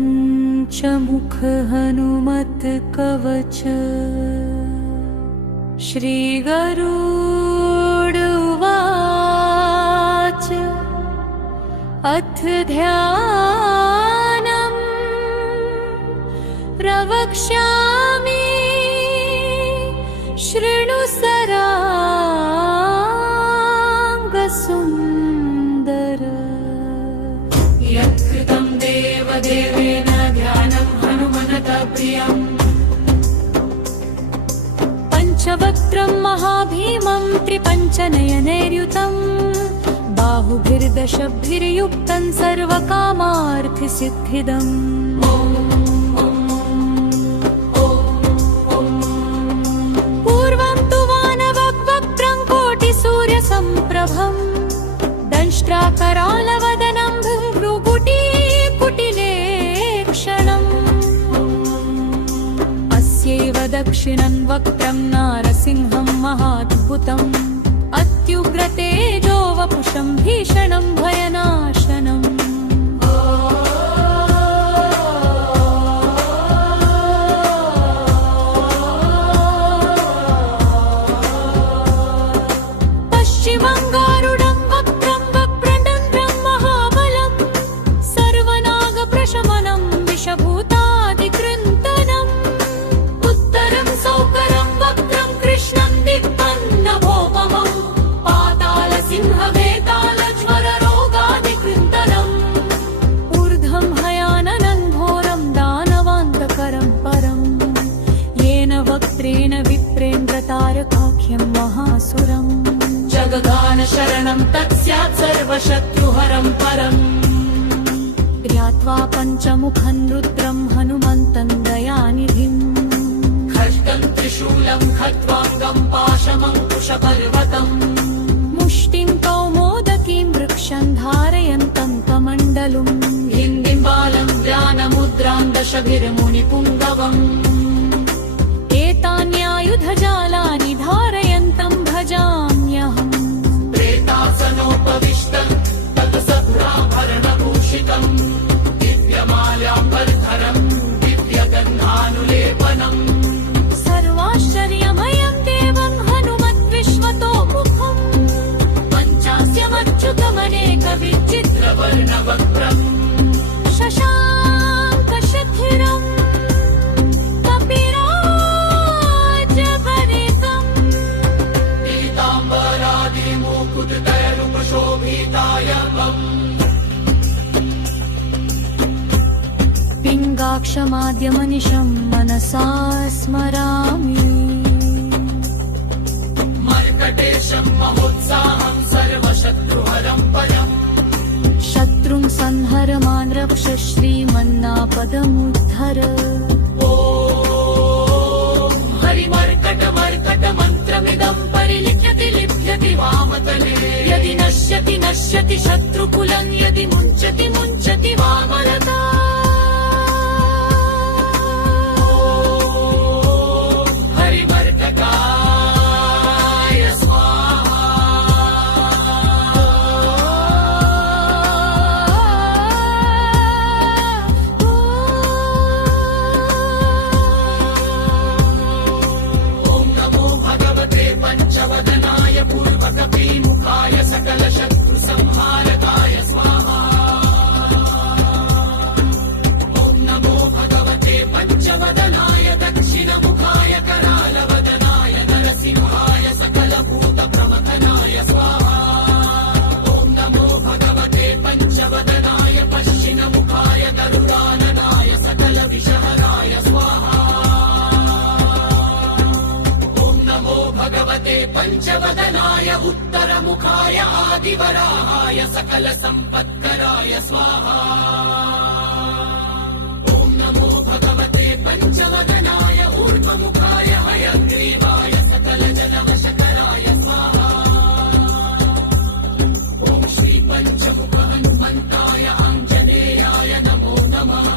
श्रीपञ्चमुख हनुमत कवच श्रीगरुड उवाच अथ ध्यानं प्रवक्ष्यामि शृणु सराङ्गसुन्दर यत्कृतं देवदेवेन ध्यानं हनुमता प्रियम् पंचवक्त्रं महाभीमं त्रिपञ्चनयनैर्युतं बाहुभिर्दशभिर्युक्तं सर्वकामार्थिसिद्धिदम् पूर्वं तु वानवक्त्रं कोटिसूर्यसम्प्रभं दंष्ट्राकरालवदनं भृगुटिकुटिलेक्षणम् अस्यैव दक्षिणं वक्त्रं नारसिंहं महाद्भुतम् अत्युग्रतेजो वपुषं भीषणं भयनाशनम् पश्चिमङ्गारुडं वक्त्रं वक्रतुण्डं महाबलं सर्वनागप्रशमनं विषभूतादिकृन्तनम् उत्तरं सौकरं वक्त्रं कृष्णं दिग्बन्धभोपमं पातालसिंहवेतालज्वररोगादिकृन्तनम् ऊर्ध्वं हयाननं घोरं दानवान्तकरं परं येन वक्त्रेण विप्रेन्द्रतारकाख्यं महासुरम् जगदान शरणं तत्स्यात् सर्वशत्रुहरं परम् ज्ञात्वा पञ्चमुखं रुद्रं हनुमन्तं दयानिधिं खड्गं त्रिशूलं खट्वाङ्गं पाशमङ्कुशपर्वतम् मुष्टिं कौमोदकीं वृक्षं धारयन्तं कमण्डलुं हिन्दिम्बालं ध्यानमुद्रां दशभिर्मुनिपुङ्गवम् एतान्यायुधजालानि धारयन्तं भजाम्यहम् प्रेतासनोपविष्टं ततसभ्राभरणभूषितं दिव्यमाल्याम्बरधरं दिव्यगन्धानुलेपनम् सर्वाश्चर्यमयं देवं हनुमद्विश्वतोमुखम् पञ्चास्यमच्युतमनेकविचित्रवर्णवक्त्रम् शशाङ्कशथिरम् पिङ्गाक्षमाद्यमनिशं मनसा स्मरामि मर्कटेशं महोत्साहं सर्वशत्रुहरं परम् शत्रुं संहर मान् रक्ष श्रीमन्नापदमुद्धर ॐ हरिमर्कटमर्कटमन्त्रमिदं परिलिख्यति लिप्यति वामतले यदि नश्यति नश्यति शत्रुकुलं यदि मुञ्चति मुञ्चति वामरता हरिमर्कटाय स्वाहा ॐ नमो भगवते पञ्चवदनाय पूर्वकपिमुखाय सकलशत्रुसंहारकाय स्वाहा ॐ नमो भगवते पञ्चवदनाय दक्षिणमुखाय करालवदनाय नरसिंहाय सकलभूतप्रमथनाय स्वाहा ॐ नमो भगवते पञ्चवदनाय पश्चिममुखाय गरुडाननाय सकलविषहराय स्वाहा ॐ नमो भगवते पञ्चवदनाय उत्तरमुखाय आदिवराहाय सकलसम्पत्कराय स्वाहा ॐ नमो भगवते पञ्चवदनाय ऊर्ध्वमुखाय हयग्रीवाय सकलजनवशकराय स्वाहा ॐ श्रीपञ्चमुख हनुमन्ताय आञ्जनेयाय नमो नमः